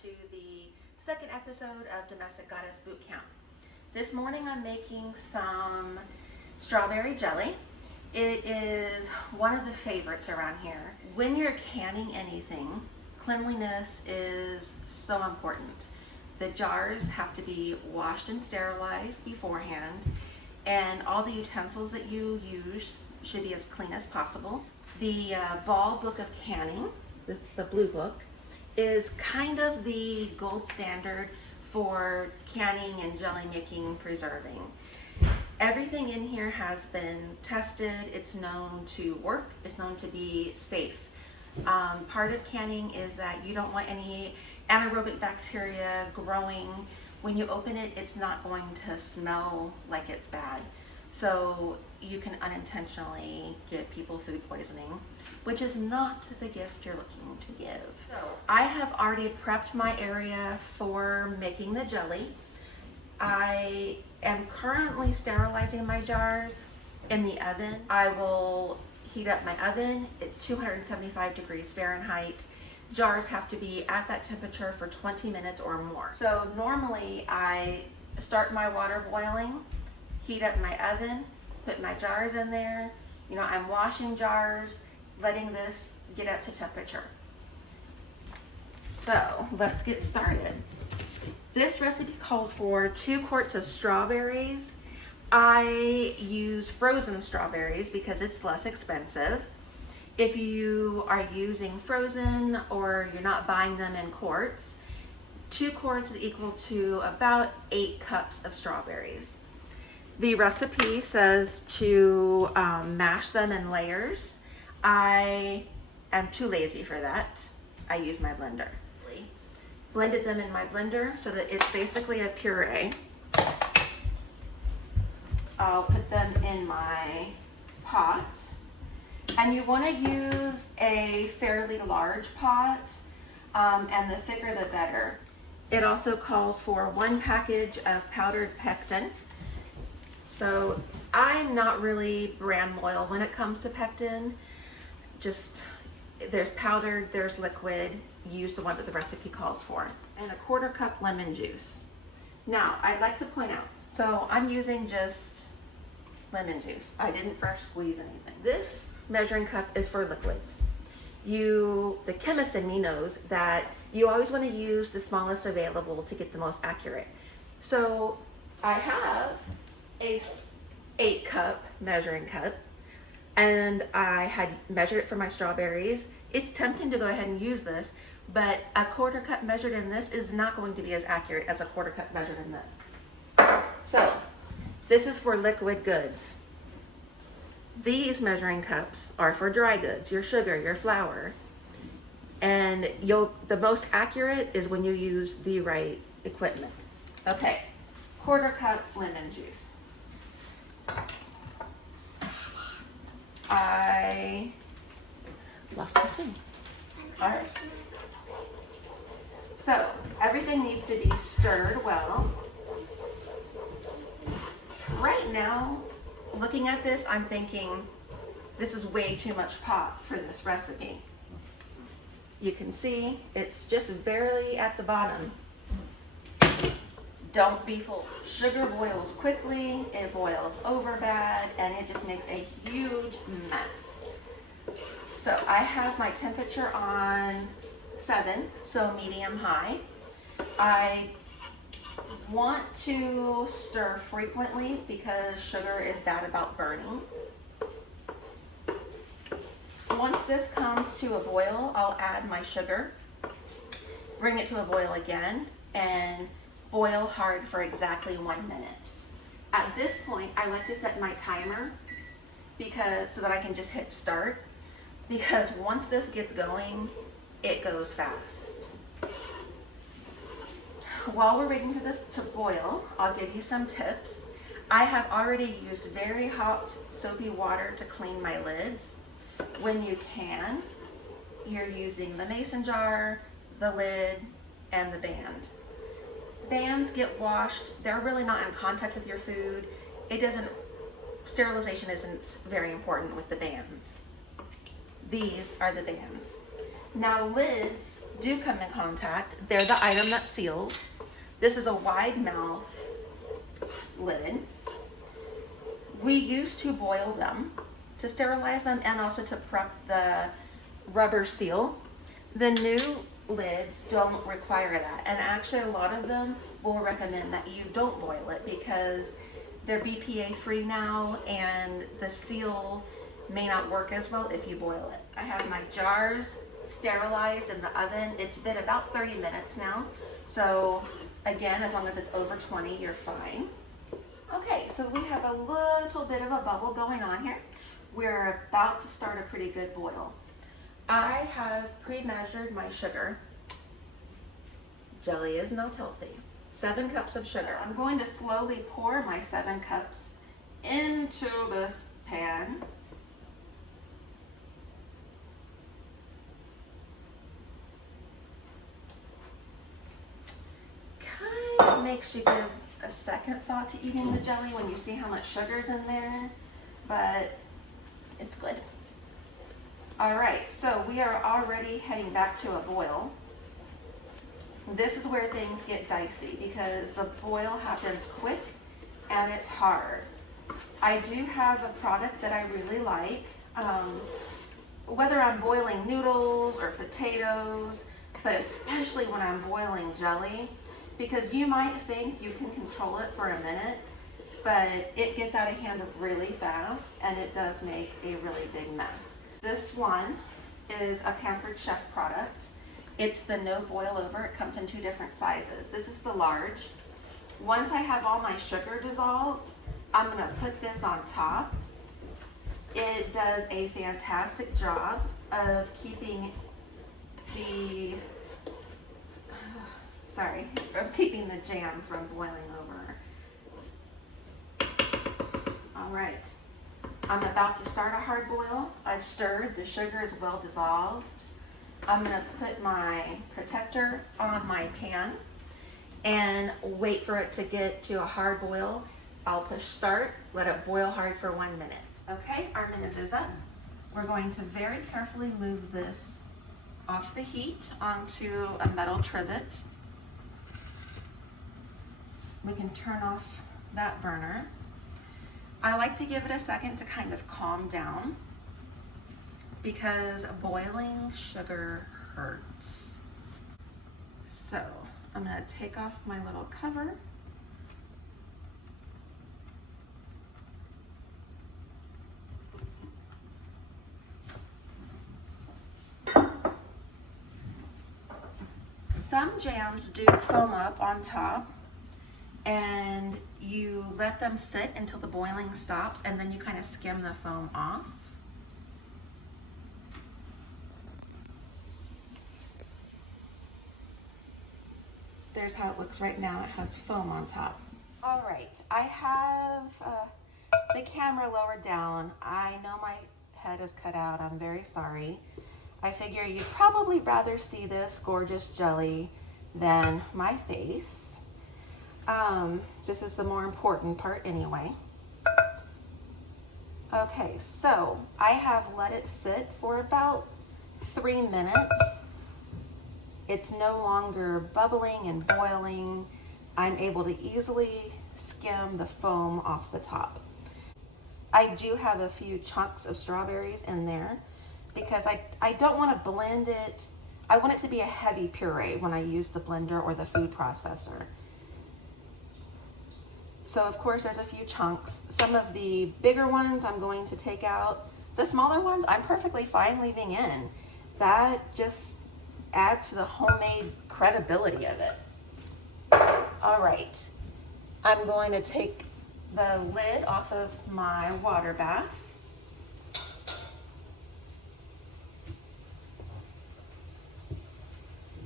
to the second episode of Domestic Goddess Boot Camp. This morning I'm making some strawberry jelly. It is one of the favorites around here. When you're canning anything, cleanliness is so important. The jars have to be washed and sterilized beforehand, and all the utensils that you use should be as clean as possible. The Ball Book of Canning, the blue book, is kind of the gold standard for canning and jelly making, preserving. Everything in here has been tested. It's known to work. It's known to be safe. Part of canning is that you don't want any anaerobic bacteria growing. When you open it, it's not going to smell like it's bad. So you can unintentionally give people food poisoning, which is not the gift you're looking to give. So I have already prepped my area for making the jelly. I am currently sterilizing my jars in the oven. I will heat up my oven. It's 275 degrees Fahrenheit. Jars have to be at that temperature for 20 minutes or more. So normally I start my water boiling, heat up my oven, put my jars in there. You know, I'm washing jars, letting this get up to temperature. So let's get started. This recipe calls for 2 quarts of strawberries. I use frozen strawberries because it's less expensive. If you are using frozen or you're not buying them in quarts, 2 quarts is equal to about 8 cups of strawberries. The recipe says to mash them in layers. I am too lazy for that. I use my blender. Blended them in my blender so that it's basically a puree. I'll put them in my pot. And you want to use a fairly large pot, and the thicker the better. It also calls for 1 package of powdered pectin. So I'm not really brand loyal when it comes to pectin. Just, there's powdered, there's liquid. Use the one that the recipe calls for. And a 1/4 cup lemon juice. Now, I'd like to point out, so I'm using just lemon juice. I didn't first squeeze anything. This measuring cup is for liquids. The chemist in me knows that you always want to use the smallest available to get the most accurate. So I have a 8-cup measuring cup, and I had measured it for my strawberries. It's tempting to go ahead and use this, but a 1/4 cup measured in this is not going to be as accurate as a 1/4 cup measured in this. So this is for liquid goods. These measuring cups are for dry goods, your sugar, your flour. And the most accurate is when you use the right equipment. Okay, 1/4 cup lemon juice. I lost my spoon. All right. So everything needs to be stirred well. Right now, looking at this, I'm thinking this is way too much pot for this recipe. You can see it's just barely at the bottom. Don't be fooled. Sugar boils quickly, it boils over bad, and it just makes a huge mess. So I have my temperature on 7, so medium high. I want to stir frequently because sugar is bad about burning. Once this comes to a boil, I'll add my sugar, bring it to a boil again, and boil hard for exactly 1 minute. At this point, I like to set my timer so that I can just hit start, because once this gets going, it goes fast. While we're waiting for this to boil, I'll give you some tips. I have already used very hot soapy water to clean my lids. When you can, you're using the mason jar, the lid, and the band. Bands get washed. They're really not in contact with your food. Sterilization isn't very important with the bands. These are the bands. Now lids do come in contact, they're the item that seals. This is a wide mouth lid. We used to boil them to sterilize them and also to prep the rubber seal. The new lids don't require that, and actually a lot of them will recommend that you don't boil it because they're BPA free now and the seal may not work as well if you boil it. I have my jars sterilized in the oven. It's been about 30 minutes now, so again, as long as it's over 20, you're fine. Okay, so we have a little bit of a bubble going on here. We're about to start a pretty good boil. I have pre-measured my sugar. Jelly is not healthy. 7 cups of sugar. I'm going to slowly pour my 7 cups into this pan. Kind of makes you give a second thought to eating the jelly when you see how much sugar's in there, but it's good. All right, so we are already heading back to a boil. This is where things get dicey because the boil happens quick and it's hard. I do have a product that I really like, whether I'm boiling noodles or potatoes, but especially when I'm boiling jelly, because you might think you can control it for a minute, but it gets out of hand really fast and it does make a really big mess. This one is a Pampered Chef product. It's the no boil over. It comes in 2 different sizes. This is the large. Once I have all my sugar dissolved, I'm gonna put this on top. It does a fantastic job of keeping the keeping the jam from boiling over. All right, I'm about to start a hard boil. I've stirred, the sugar is well dissolved. I'm gonna put my protector on my pan and wait for it to get to a hard boil. I'll push start, let it boil hard for 1 minute. Okay, our minute is up. We're going to very carefully move this off the heat onto a metal trivet. We can turn off that burner. I like to give it a second to kind of calm down because boiling sugar hurts. So I'm gonna take off my little cover. Some jams do foam up on top and you let them sit until the boiling stops and then you kind of skim the foam off. There's how it looks right now. It has foam on top. All right, I have the camera lowered down. I know my head is cut out. I'm very sorry. I figure you'd probably rather see this gorgeous jelly than my face. This is the more important part anyway. Okay, so I have let it sit for about 3 minutes. It's no longer bubbling and boiling. I'm able to easily skim the foam off the top. I do have a few chunks of strawberries in there because I don't want to blend it. I want it to be a heavy puree when I use the blender or the food processor. So of course there's a few chunks. Some of the bigger ones I'm going to take out. The smaller ones I'm perfectly fine leaving in. That just adds to the homemade credibility of it. All right, I'm going to take the lid off of my water bath.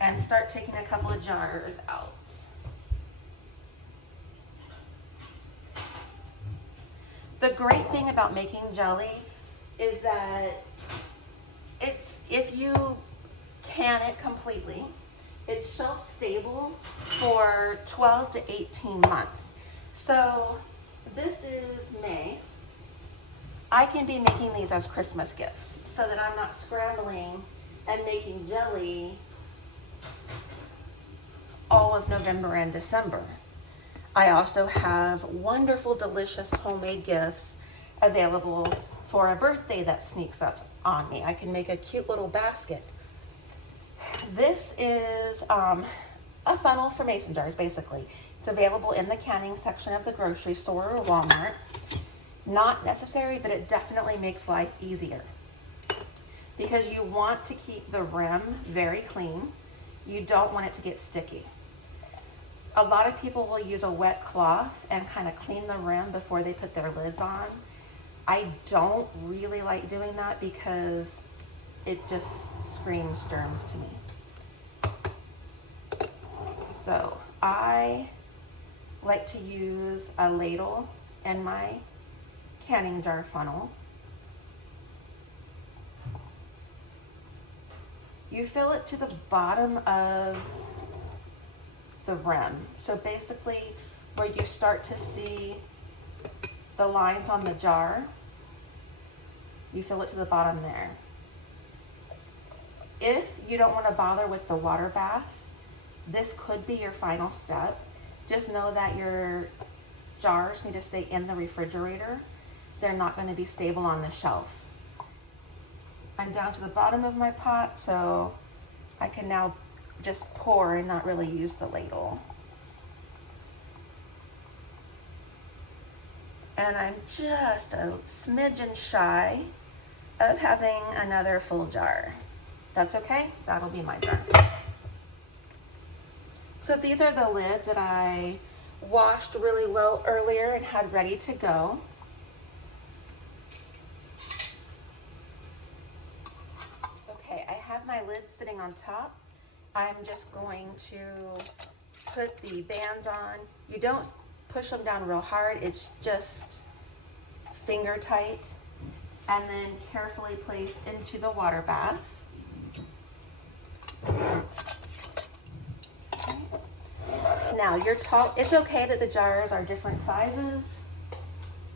And start taking a couple of jars out. The great thing about making jelly is that if you can it completely, it's shelf stable for 12 to 18 months. So this is May. I can be making these as Christmas gifts so that I'm not scrambling and making jelly of November and December. I also have wonderful, delicious homemade gifts available for a birthday that sneaks up on me. I can make a cute little basket. This is a funnel for mason jars, basically. It's available in the canning section of the grocery store or Walmart. Not necessary, but it definitely makes life easier because you want to keep the rim very clean. You don't want it to get sticky. A lot of people will use a wet cloth and kind of clean the rim before they put their lids on. I don't really like doing that because it just screams germs to me. So I like to use a ladle in my canning jar funnel. You fill it to the bottom of the rim. So basically where you start to see the lines on the jar, you fill it to the bottom there. If you don't want to bother with the water bath, this could be your final step. Just know that your jars need to stay in the refrigerator. They're not going to be stable on the shelf. I'm down to the bottom of my pot, so I can now just pour and not really use the ladle. And I'm just a smidgen shy of having another full jar. That's okay, that'll be my jar. So these are the lids that I washed really well earlier and had ready to go. Okay, I have my lids sitting on top. I'm just going to put the bands on. You don't push them down real hard, it's just finger tight, and then carefully place into the water bath. Now it's okay that the jars are different sizes.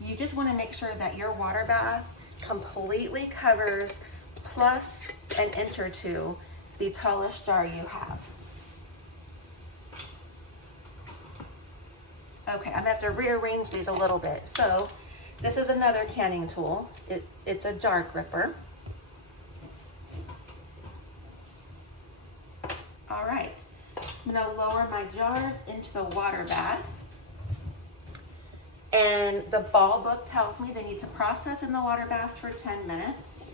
You just want to make sure that your water bath completely covers plus an inch or two the tallest jar you have. Okay, I'm gonna have to rearrange these a little bit. So this is another canning tool. It's a jar gripper. All right, I'm gonna lower my jars into the water bath. And the ball book tells me they need to process in the water bath for 10 minutes.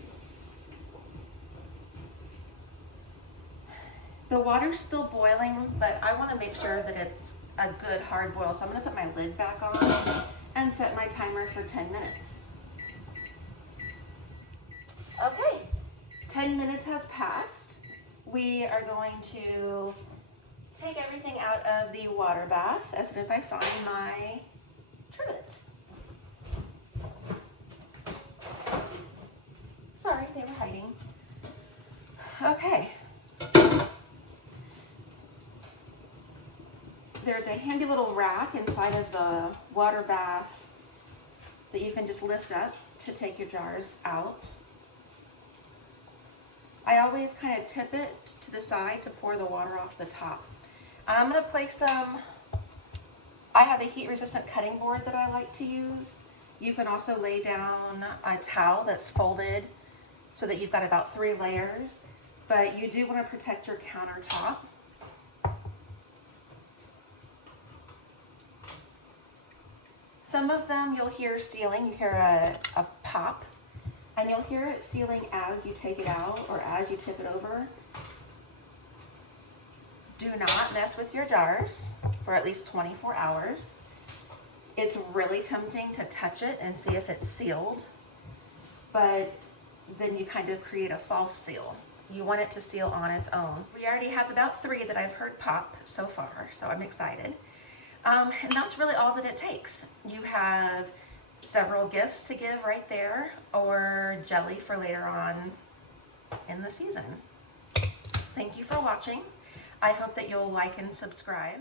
The water's still boiling, but I want to make sure that it's a good hard boil. So I'm going to put my lid back on and set my timer for 10 minutes. Okay, 10 minutes has passed. We are going to take everything out of the water bath as soon as I find my turtlets. Sorry, they were hiding. Okay. There's a handy little rack inside of the water bath that you can just lift up to take your jars out. I always kind of tip it to the side to pour the water off the top. I'm going to place them, I have a heat resistant cutting board that I like to use. You can also lay down a towel that's folded so that you've got about 3 layers, but you do want to protect your countertop. Some of them you'll hear sealing, you hear a pop, and you'll hear it sealing as you take it out or as you tip it over. Do not mess with your jars for at least 24 hours. It's really tempting to touch it and see if it's sealed, but then you kind of create a false seal. You want it to seal on its own. We already have about 3 that I've heard pop so far, so I'm excited. And that's really all that it takes. You have several gifts to give right there, or jelly for later on in the season. Thank you for watching. I hope that you'll like and subscribe.